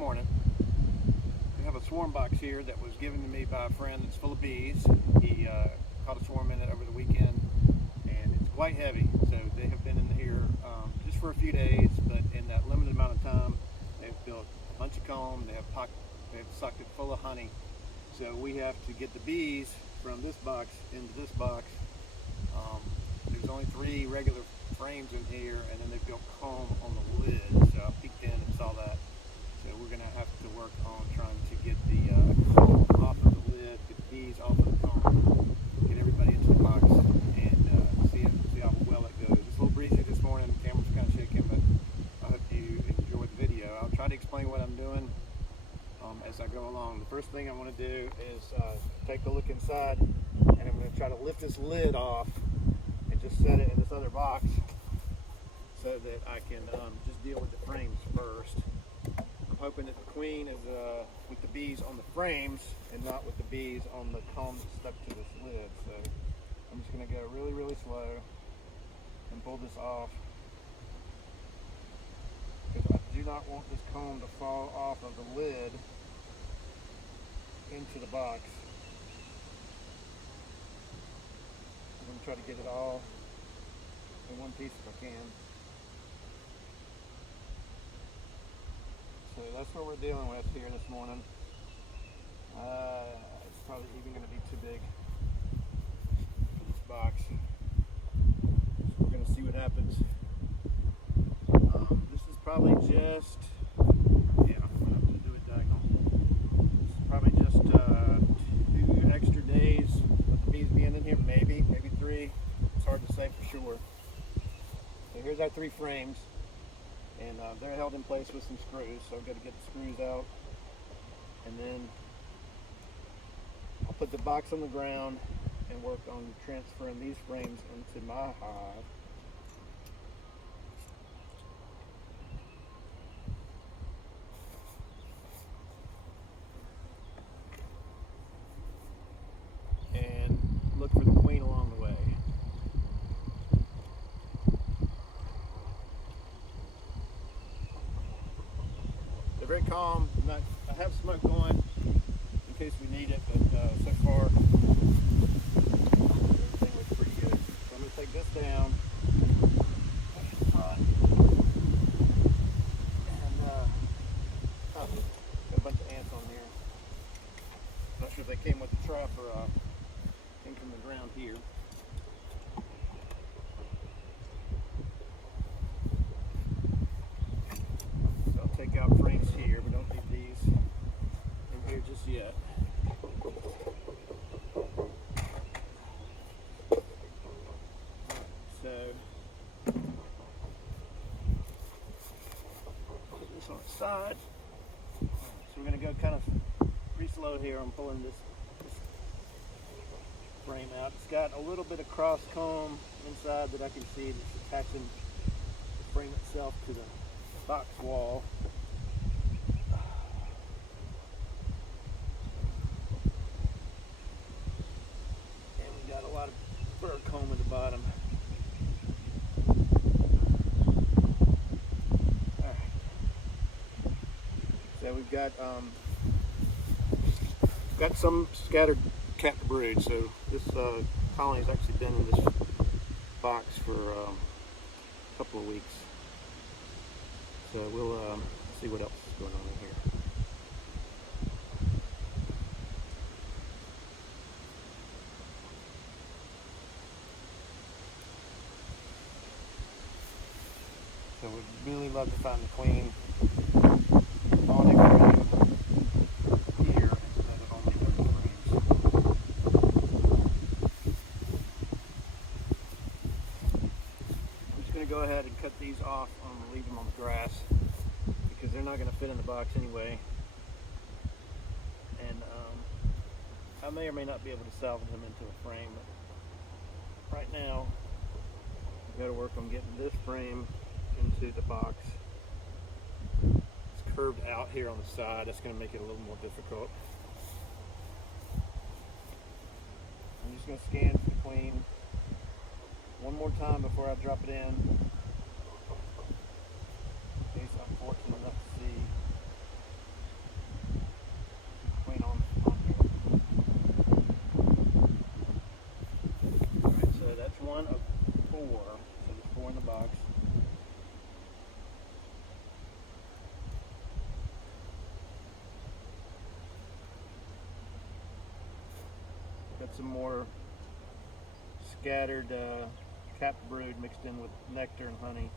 morning. We have a swarm box here that was given to me by a friend that's full of bees. He caught a swarm in it over the weekend, and it's quite heavy. So they have been in here just for a few days, but in that limited amount of time, they've built a bunch of comb. They've sucked it full of honey. So we have to get the bees from this box into this box. There's only 3 regular frames in here, and then they've built comb on the lid. So I peeked in and saw that. So we're going to have to work on trying to get the comb off of the lid, get the bees off of the comb, get everybody into the box, and see how well it goes. It's a little breezy this morning. The camera's kind of shaking, but I hope you enjoy the video. I'll try to explain what I'm doing as I go along. The first thing I want to do is take a look inside, and I'm going to try to lift this lid off and just set it in this other box so that I can just deal with the frames first. I'm hoping that the queen is with the bees on the frames and not with the bees on the comb that's stuck to this lid. So I'm just going to go really, really slow and pull this off, because I do not want this comb to fall off of the lid into the box. I'm going to try to get it all in one piece if I can. So that's what we're dealing with here this morning. It's probably even going to be too big for this box. So we're going to see what happens. This is probably just, yeah, I'm going to have to do it diagonal. This is probably just 2 extra days of the bees being in here, maybe 3. It's hard to say for sure. So here's our 3 frames. And they're held in place with some screws, so I've got to get the screws out, and then I'll put the box on the ground and work on transferring these frames into my hive. And look for the queen along the way. Very calm. I have smoke going in case we need it, but so far everything looks pretty good. So I'm going to take this down and got a bunch of ants on here. Not sure if they came with the trap or came from the ground here. Take out frames here, but don't need these in here just yet. So put this on the side. So we're going to go kind of pretty slow here. I'm pulling this frame out. It's got a little bit of cross comb inside that I can see that's attaching the frame itself to the box wall. And we got a lot of bird comb at the bottom. Alright. So we've got some scattered cat brood. So this colony has actually been in this box for a couple of weeks. So we'll see what else is going on in here. So we'd really love to find the queen on a frame here instead of on the other frames. I'm just going to go ahead and cut these off. Leave them on the grass because they're not going to fit in the box anyway, and I may or may not be able to salvage them into a frame, but right now we've got to work on getting this frame into the box. It's curved out here on the side. That's going to make it a little more difficult. I'm just going to scan for the queen one more time before I drop it in. I'm fortunate enough to see put some more scattered capped brood mixed in with nectar and honey.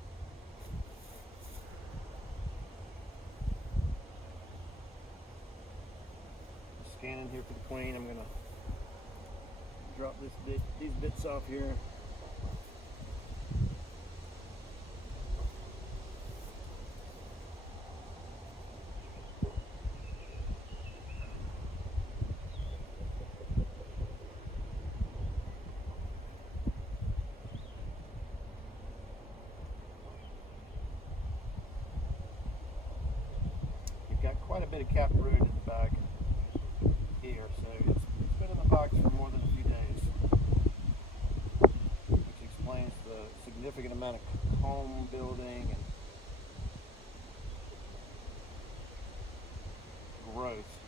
Scanning here for the queen. I'm gonna drop these bits off here. We've got quite a bit of capped brood in the back here, so it's been in the box for more than a few days, which explains the significant amount of comb building and growth.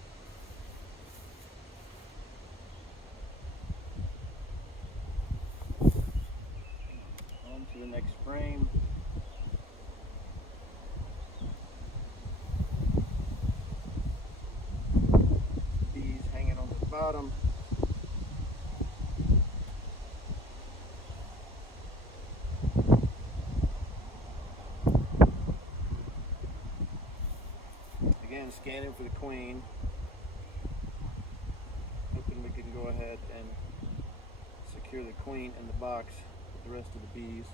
On to the next frame. Bees hanging on the bottom. Again, scanning for the queen. Hoping we can go ahead and secure the queen in the box with the rest of the bees.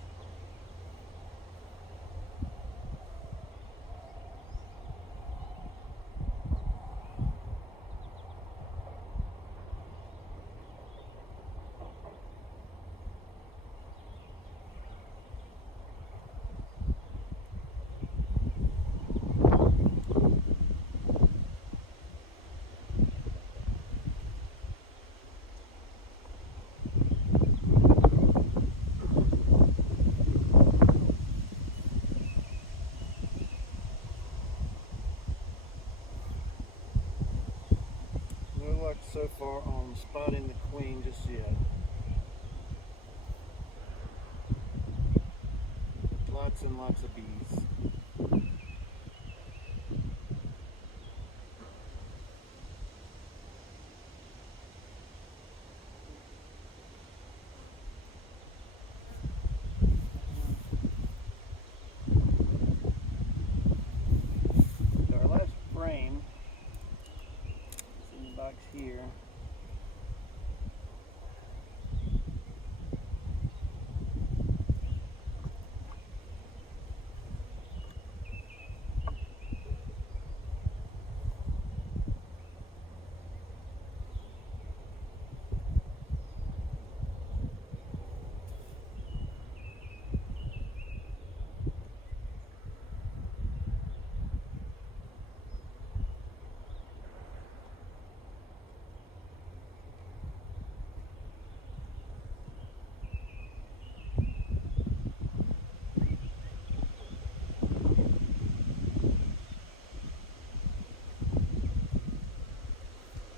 No luck so far on spotting the queen just yet. Lots and lots of bees. So our last frame is in the box here.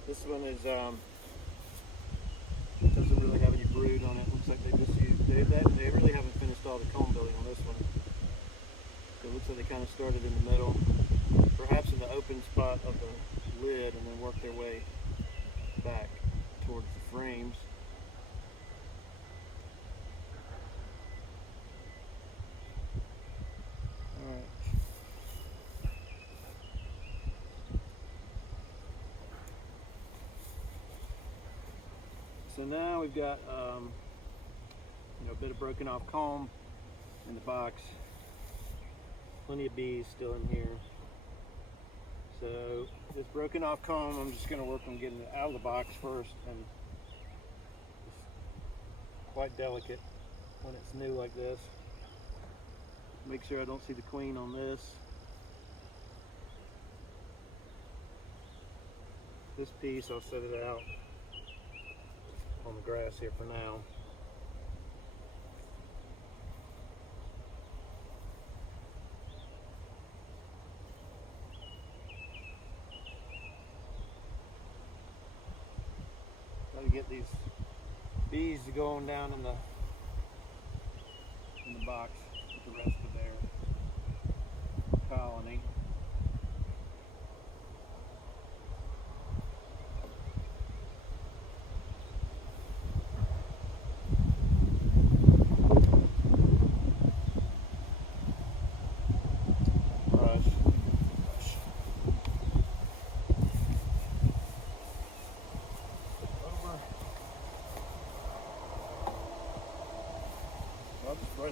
This one is doesn't really have any brood on it. Looks like they just used they really haven't finished all the comb building on this one. So it looks like they kind of started in the middle, perhaps in the open spot of the lid, and then worked their way back towards the frames. All right. So now we've got a bit of broken off comb in the box. Plenty of bees still in here. So this broken off comb, I'm just going to work on getting it out of the box first, and it's quite delicate when it's new like this. Make sure I don't see the queen on this. This piece, I'll set it out on the grass here for now. Got to get these bees going down in the box with the rest of their colony.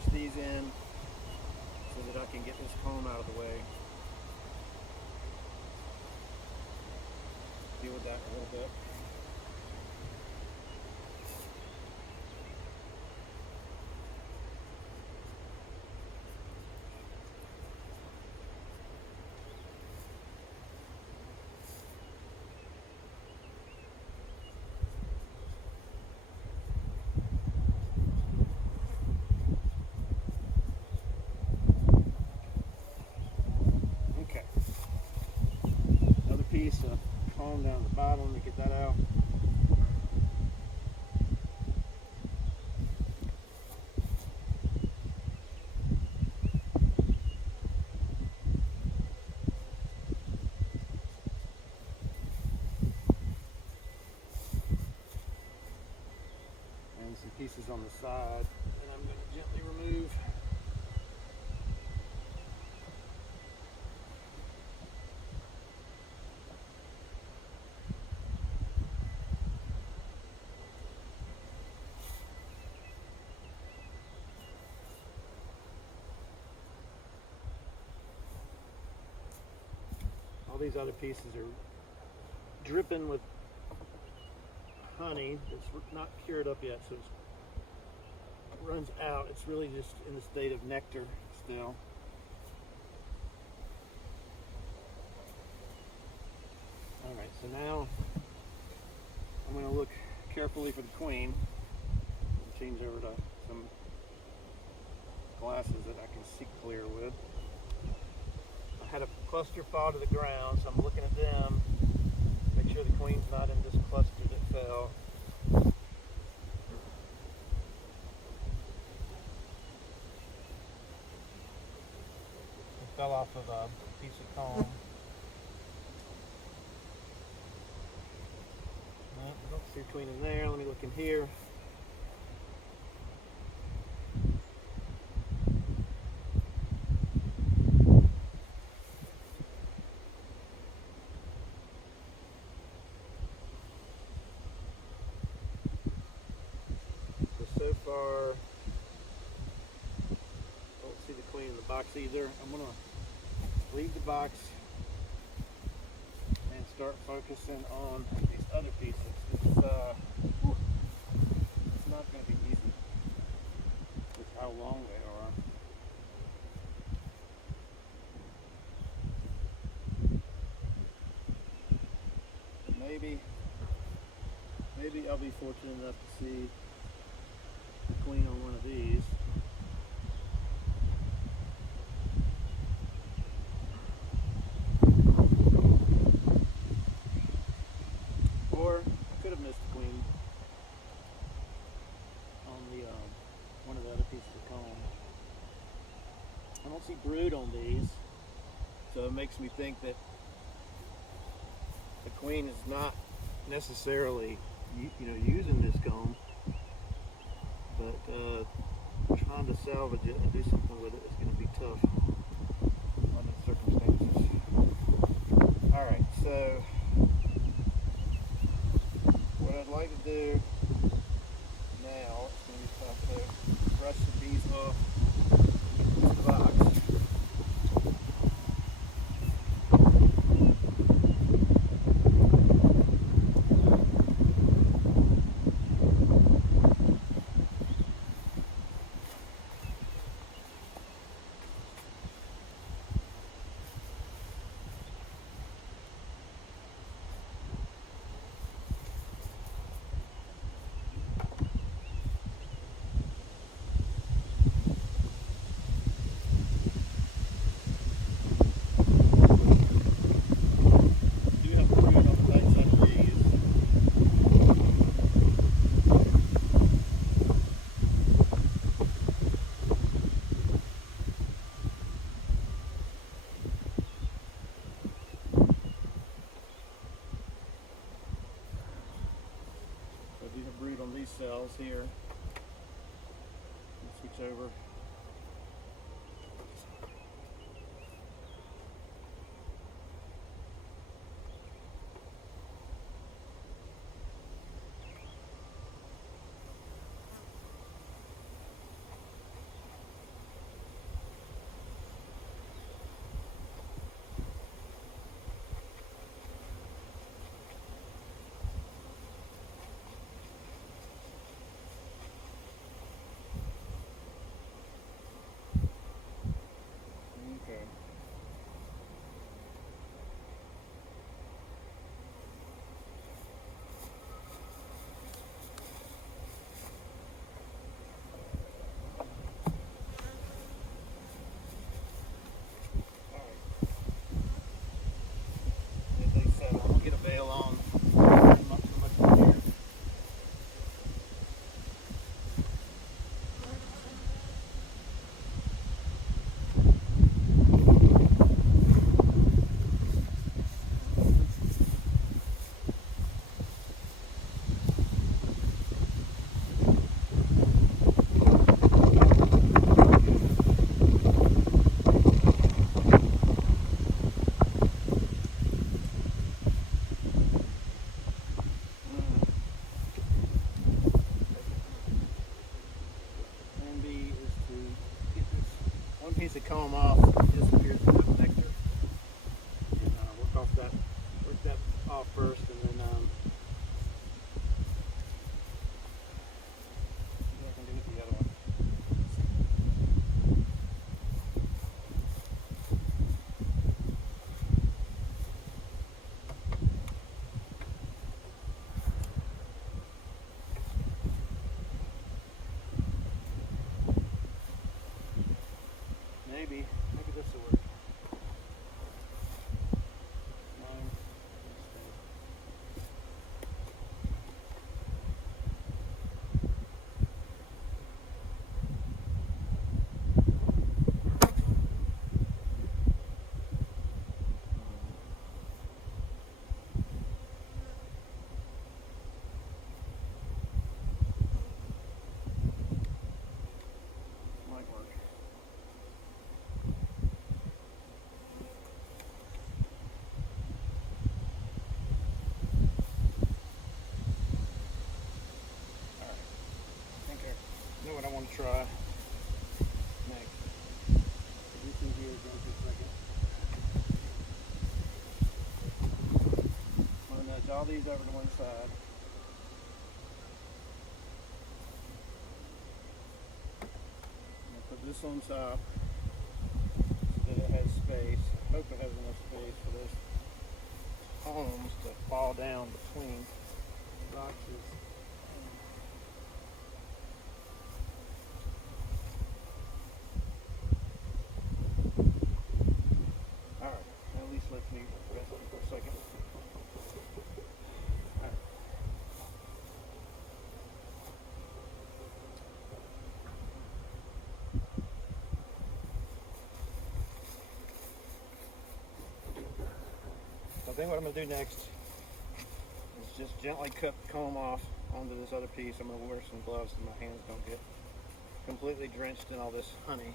press these in so that I can get this comb out of the way. Deal with that a little bit. Piece of comb down the bottom to get that out. And some pieces on the side that I'm going to gently remove. All these other pieces are dripping with honey. It's not cured up yet, so it runs out. It's really just in the state of nectar still. All right, so now I'm going to look carefully for the queen and change over to some glasses that I can see clear with. I had a cluster fall to the ground, so I'm looking at them, make sure the queen's not in this cluster that fell. It fell off of a piece of comb. No, I don't see a queen in there. Let me look in here. So far, I don't see the queen in the box either. I'm going to leave the box and start focusing on these other pieces. It's not going to be easy with how long they are. Maybe I'll be fortunate enough to see the queen on one of these. Or I could have missed the queen on the one of the other pieces of comb. I don't see brood on these, so it makes me think that the queen is not necessarily using this comb, but trying to salvage it and do something with it is going to be tough under the circumstances. Alright, so what I'd like to do now is going to be try to brush the bees off the box. Breed on these cells here. Switch over. off first, and then see what I can do with the other one. Maybe this will work. Might work. You know what I want to try next? This in here again for a second. I'm going to nudge all these over to one side. I'm going to put this on top so that it has space. Hope it has enough space for those homes to fall down between boxes. Let me rest it for a second. Right. I think what I'm going to do next is just gently cut the comb off onto this other piece. I'm going to wear some gloves so my hands don't get completely drenched in all this honey.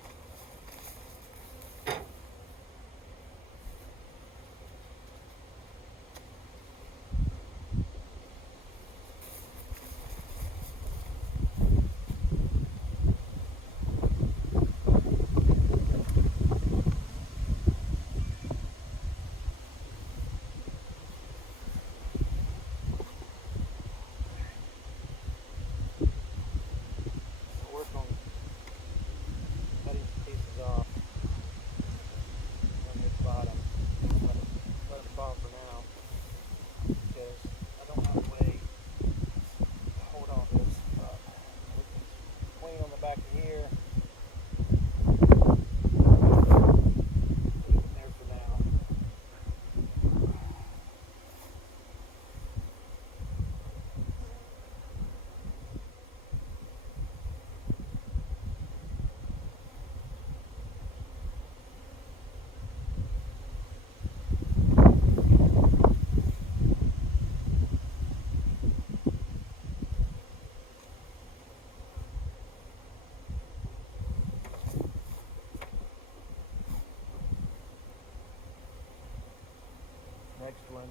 Next one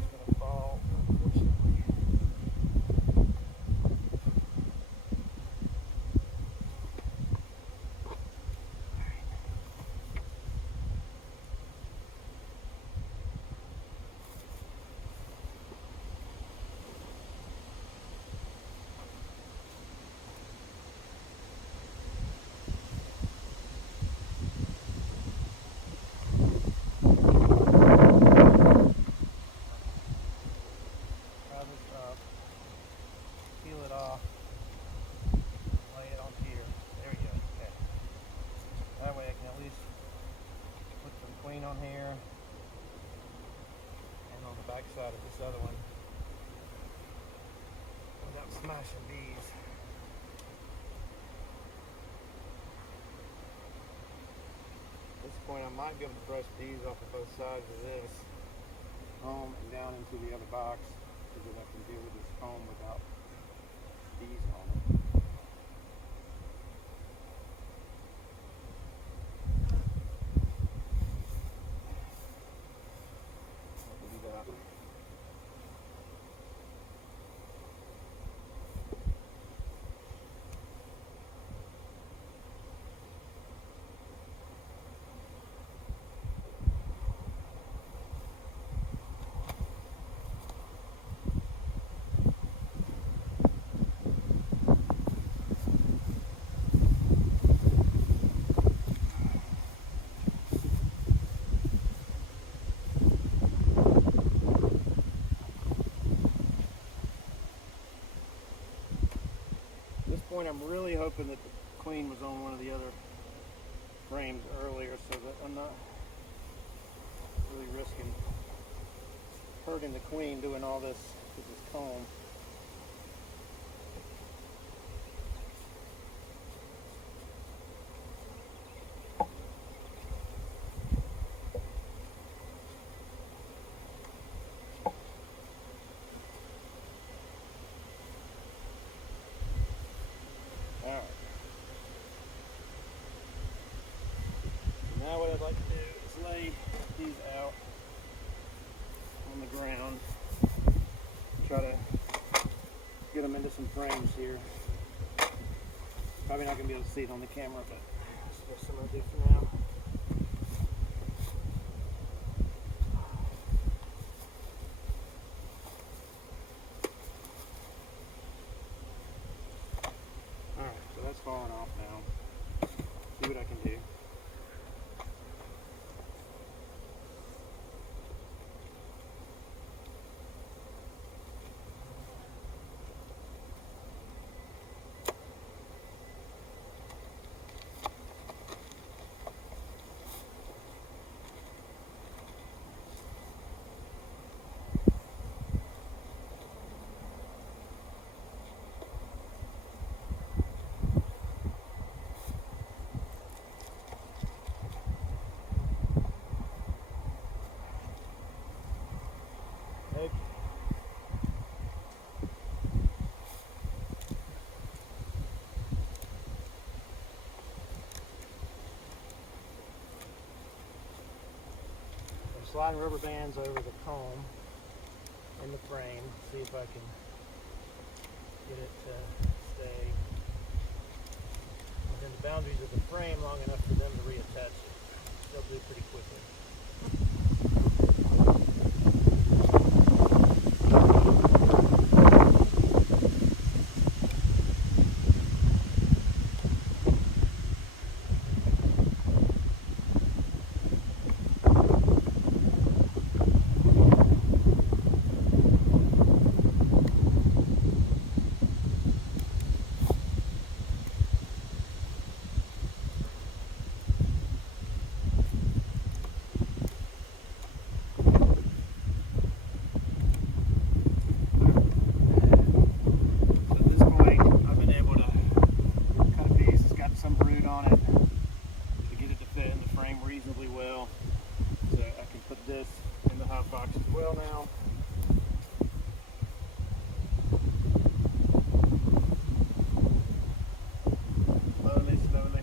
is going to fall, unfortunately. Peel it off, lay it on here. There we go. Okay. That way I can at least put some queen on here and on the back side of this other one without smashing these. At this point I might be able to brush these off of both sides of this comb and down into the other box so that I can deal with this comb without these on it. I'll do that. was on one of the other frames earlier, so that I'm not really risking hurting the queen doing all this with this comb. Alright. So now what I'd like to do is lay these out on the ground. Try to get them into some frames here. Probably not going to be able to see it on the camera, but that's what I'm going to do for now. Alright, so that's falling off now. See what I can do. Sliding rubber bands over the comb in the frame, see if I can get it to stay within the boundaries of the frame long enough for them to reattach it. They'll do pretty quickly. Reasonably well, so I can put this in the hive box as well now. Slowly, slowly.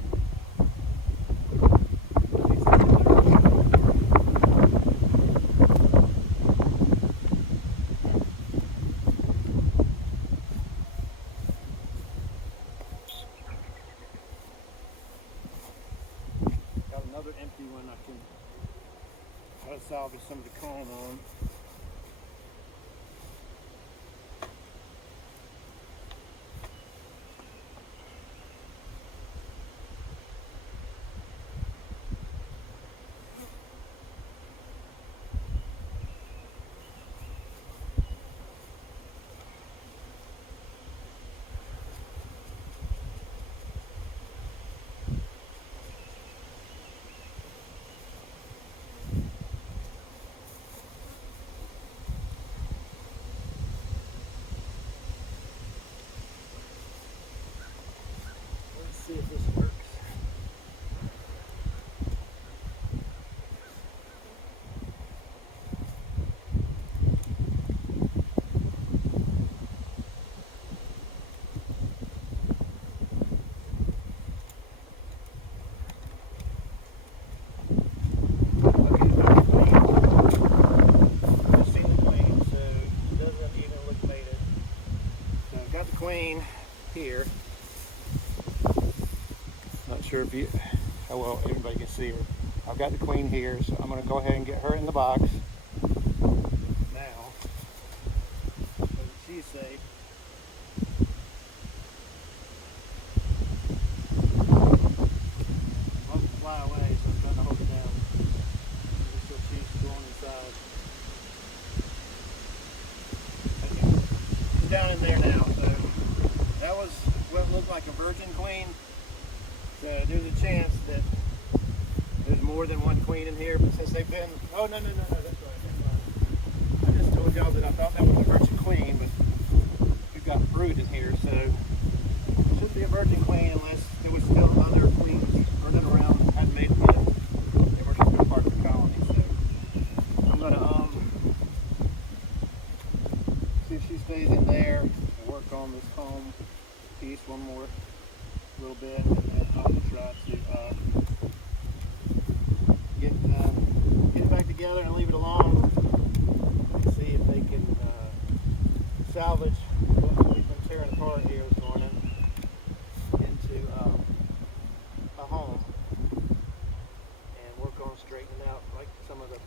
Got another empty one I can try to salvage some of the comb on. See if this works. Just seen the queen, so it doesn't even look mated. So I've got the queen here. Not sure if how well everybody can see her. I've got the queen here, so I'm going to go ahead and get her in the box now, so that she's safe. I'm about to fly away, so I'm trying to hold her down so she's going inside. Okay. She's down in there now, so that was what looked like a virgin queen. So there's a chance that there's more than one queen in here, but since they've been, oh no, that's right. I just told y'all that I thought that was a virgin queen, but we've got brood in here, so it should be a virgin queen unless there was still other queens running around that hadn't made it yet. They were still part of the colony, so I'm gonna see if she stays in there and work on this comb piece one more little bit, and then I'll try to get it back together and leave it alone and see if they can salvage what we've been tearing apart here this morning into a home and work on straightening out like some of the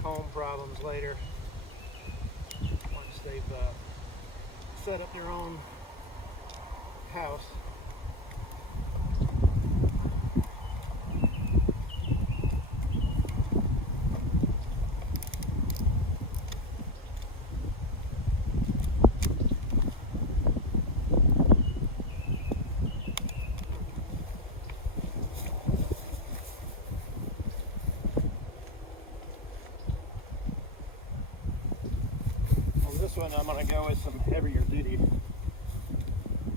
comb problems later once they've set up their own house. This one I'm going to go with some heavier duty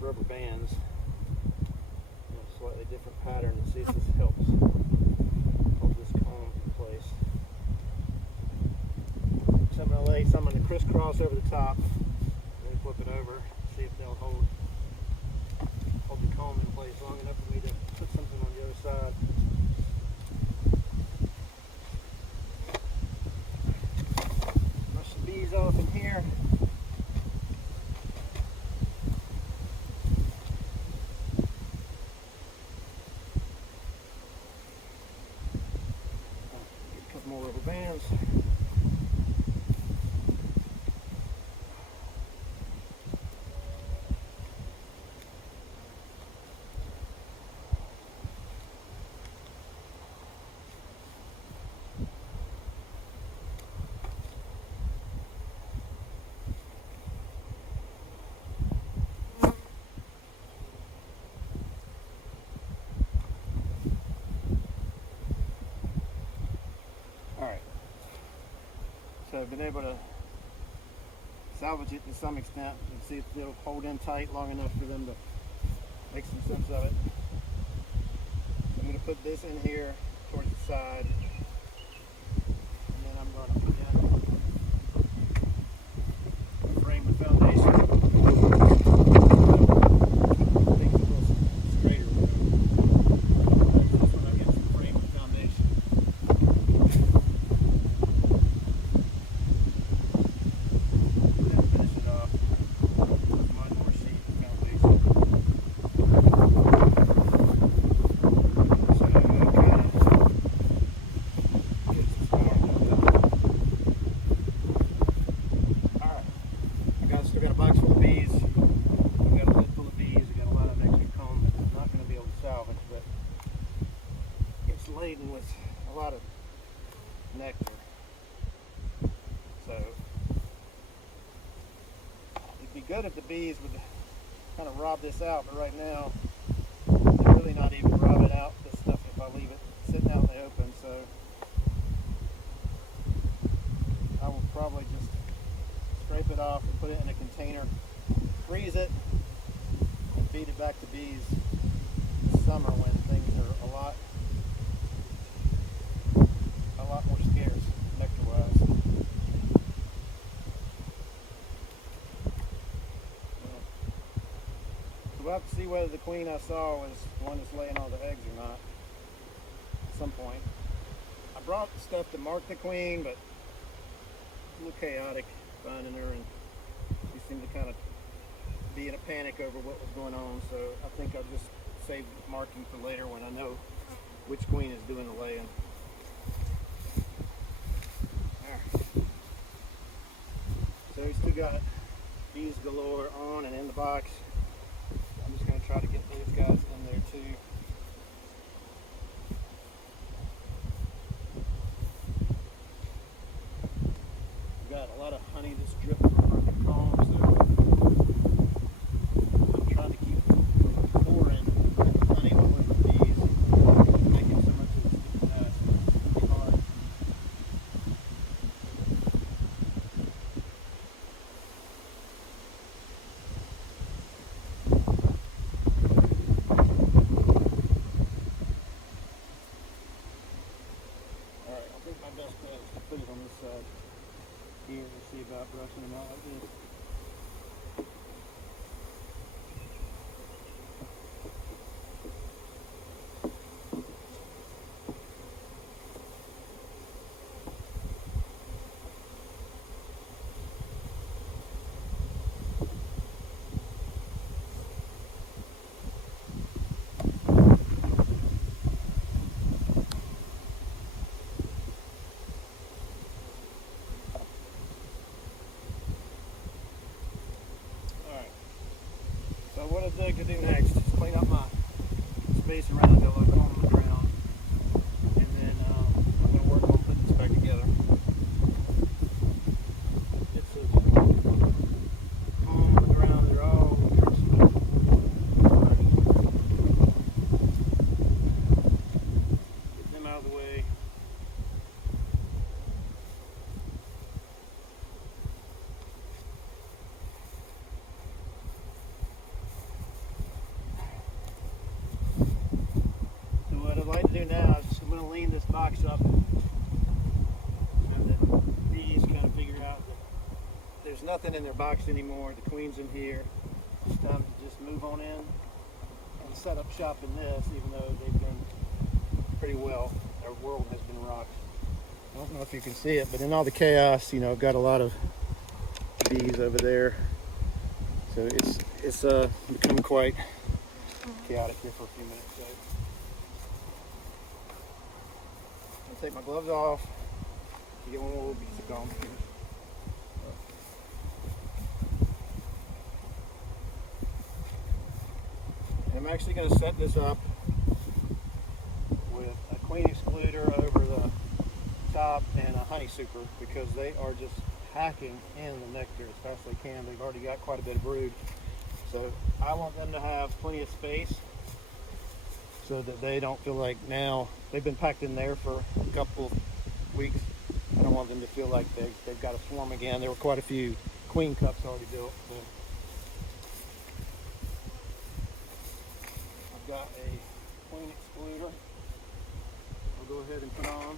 rubber bands in a slightly different pattern and see if this helps hold this comb in place. So I'm going to lay some in the crisscross over the top and then flip it over, see if they'll hold the comb in place long enough for me to put something on the other side. Brush the bees off in here. More rubber bands. So I've been able to salvage it to some extent and see if it'll hold in tight long enough for them to make some sense of it. I'm going to put this in here towards the side, and then I'm going to put in a frame and foundation. Things a little straighter. This one I get some frame and foundation. Still got a box full of bees. I've got a lid full of bees. I've got a lot of extra comb that I'm not going to be able to salvage, but it's laden with a lot of nectar. So it'd be good if the bees would kind of rob this out, but right now they're really not even robbing out this stuff if I leave it sitting out in the open. So I will probably just scrape it off and put it in a container, freeze it, and feed it back to bees this summer when things are a lot more scarce nectar-wise. So we'll have to see whether the queen I saw was the one that's laying all the eggs or not at some point. I brought stuff to mark the queen, but it's a little chaotic finding her, and she seemed to kind of be in a panic over what was going on, so I think I'll just save marking for later when I know which queen is doing the laying. Alright. So we still got bees galore on and in the box. I'm just going to try to get those guys in there too. Got a lot of honey that's dripping from the comb, so I'm trying to keep pouring honey all over the bees. here to see about brushing them out like this. So what I'd like to do next is clean up my space around the look on the ground, and then I'm going to work on putting this back together. It's a on the ground, they're all get them out of the way. What I'd like to do now is I'm going to lean this box up and have the bees kind of figure out that there's nothing in their box anymore. The queen's in here. It's time to just move on in and set up shop in this, even though they've been pretty well. Their world has been rocked. I don't know if you can see it, but in all the chaos, I've got a lot of bees over there. So it's become quite chaotic here for a few minutes. So I'll take my gloves off to get one little piece of gum here. And I'm actually going to set this up with a queen excluder over the top and a honey super, because they are just hacking in the nectar as fast as they can. They've already got quite a bit of brood. So I want them to have plenty of space so that they don't feel like, now they've been packed in there for a couple of weeks. I don't want them to feel like they've got to swarm again. There were quite a few queen cups already built. So I've got a queen excluder. I'll go ahead and put on.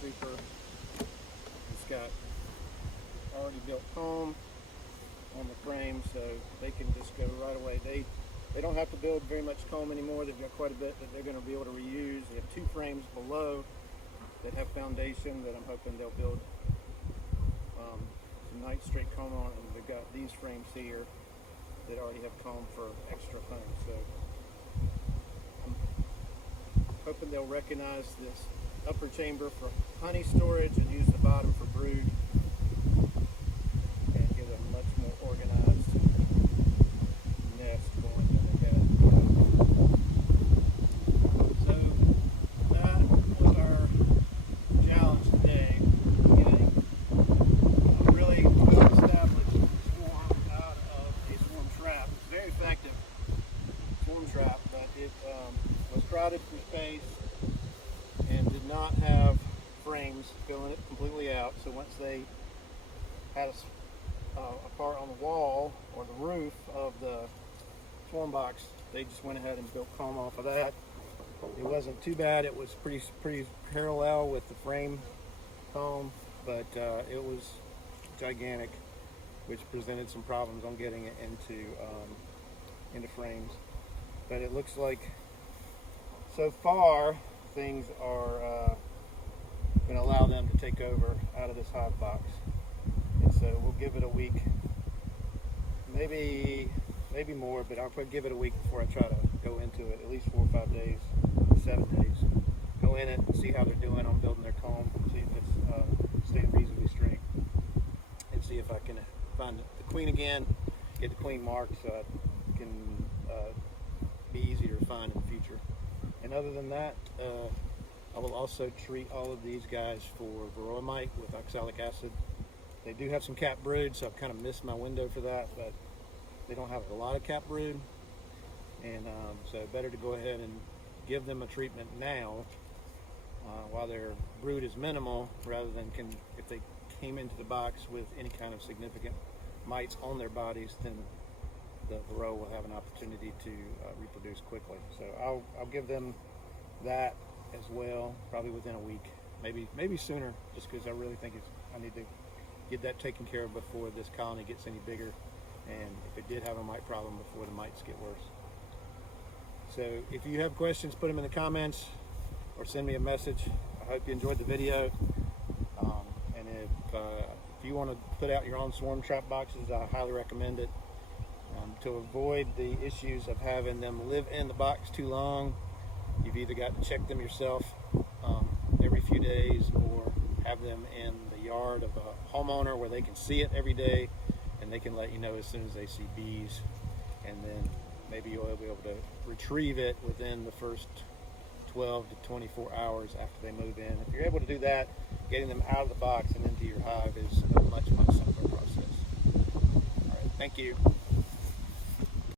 Super. It's got already built comb on the frame, so they can just go right away. They don't have to build very much comb anymore. They've got quite a bit that they're going to be able to reuse. They have 2 frames below that have foundation that I'm hoping they'll build some night straight comb on, and they've got these frames here that already have comb for extra honey. So I'm hoping they'll recognize this upper chamber for honey storage and use the bottom for brood, and get a much more organized nest going than they had. So that was our challenge today, getting a really established swarm out of a swarm trap. It's a very effective swarm trap, but it was crowded for space and did not have frames filling it completely out. So once they had a part on the wall or the roof of the swarm box, they just went ahead and built comb off of that. It wasn't too bad. It was pretty parallel with the frame comb, but it was gigantic, which presented some problems on getting it into frames. But it looks like so far things are going to allow them to take over out of this hive box, and so we'll give it a week, maybe more, but I'll probably give it a week before I try to go into it. At least 4 or 5 days, 7 days. Go in it and see how they're doing on building their comb, see if it's staying reasonably straight, and see if I can find the queen again, get the queen marked so it can be easier to find in the future. And other than that, I will also treat all of these guys for varroa mite with oxalic acid. They do have some cap brood, so I've kind of missed my window for that, but they don't have a lot of cap brood, and so better to go ahead and give them a treatment now while their brood is minimal, rather than if they came into the box with any kind of significant mites on their bodies, then the roe will have an opportunity to reproduce quickly. So I'll give them that as well, probably within a week, maybe sooner, just because I really think I need to get that taken care of before this colony gets any bigger, and if it did have a mite problem, before the mites get worse. So if you have questions, put them in the comments or send me a message. I hope you enjoyed the video. And if you want to put out your own swarm trap boxes, I highly recommend it. To avoid the issues of having them live in the box too long, you've either got to check them yourself every few days, or have them in the yard of a homeowner where they can see it every day and they can let you know as soon as they see bees, and then maybe you'll be able to retrieve it within the first 12 to 24 hours after they move in. If you're able to do that, getting them out of the box and into your hive is a much simpler process. All right, thank you.